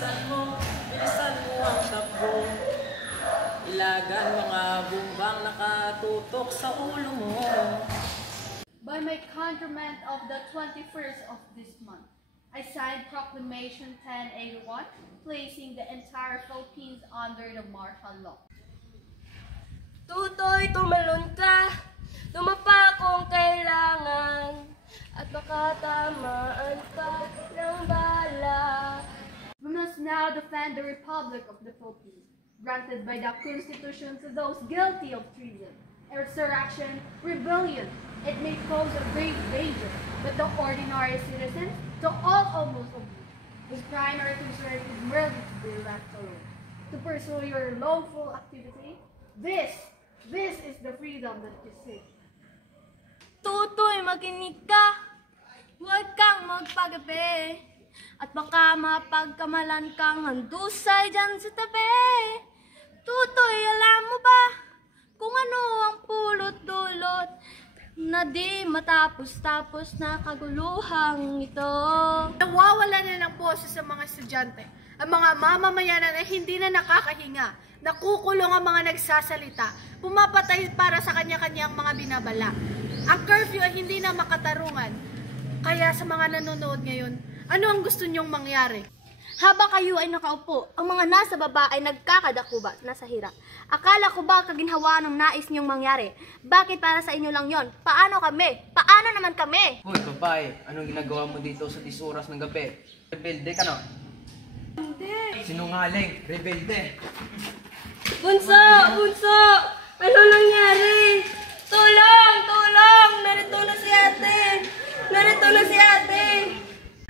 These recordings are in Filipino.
bilisan mo ang takbo. Ilagan mga bumbang nakatutok sa ulo mo. By my countryment of the 21st of this month, I signed Proclamation 1081, placing the entire Philippines under the martial law. Tutoy, tumalon ka, dumapa kung kailangan, at baka tamaan ka ng bala. We must now defend the Republic of the Philippines, granted by the Constitution to those guilty of treason, insurrection, rebellion. It may pose a grave danger, but the ordinary citizens, to all almost of you, whose primary concern is merely to be left alone, to pursue your lawful activity. This is the freedom that you seek. Tutoy, makinig ka, huwag kang magpagabi, at baka mapagkamalan kang handusay dyan sa tabi. Tutoy, alam mo ba kung ano ang pulot-dulot na di matapos-tapos na kaguluhang ito? Nawawala na ng boses sa mga estudyante. Ang mga mamamayanan ay hindi na nakakahinga. Nakukulong ang mga nagsasalita. Pumapatay para sa kanya-kanyang mga binabala. Ang curfew ay hindi na makatarungan. Kaya sa mga nanonood ngayon, ano ang gusto niyong mangyari? Habang kayo ay nakaupo, ang mga nasa baba ay nagkakadakuba, nasa hirap. Akala ko ba kaginhawa ng nais niyong mangyari? Bakit para sa inyo lang yon? Paano kami? Paano naman kami? Hoy, babae, anong ginagawa mo dito sa 10 oras ng gabi? Rebelde ka na? Hindi. Sinungaling, rebelde. Bunso! Bunso! Ano nangyari? Tulong! Tulong! Narito na si ate! Narito na si ate!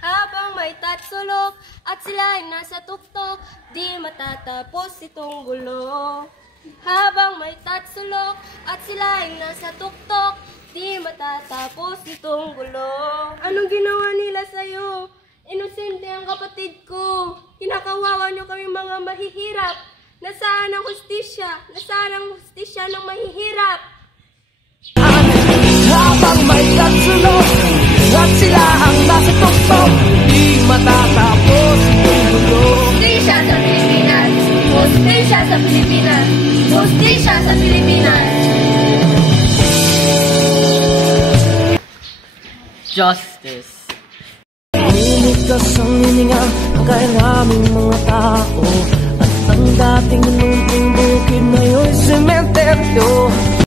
Habang may tatsulok at sila ay nasa tuktok, di matatapos itong gulo. Habang may tatsulok at sila ay nasa tuktok, di matatapos itong gulo. Anong ginawa nila sa'yo? Inosente ang kapatid ko. Kinakawawa niyo kami mga mahihirap. Nasaan ang hustisya? Nasaan ang hustisya ng mahihirap? Habang may tatsulok at sila ang nasa tuktok, di matatapos itong gulo. Hustisya sa Pilipinas! Hustisya sa Pilipinas! Hustisya sa Pilipinas! Justice. Umiligtas ang hininga ang kairaming mga tao, at ang dating munting bukid na yun sementeryo.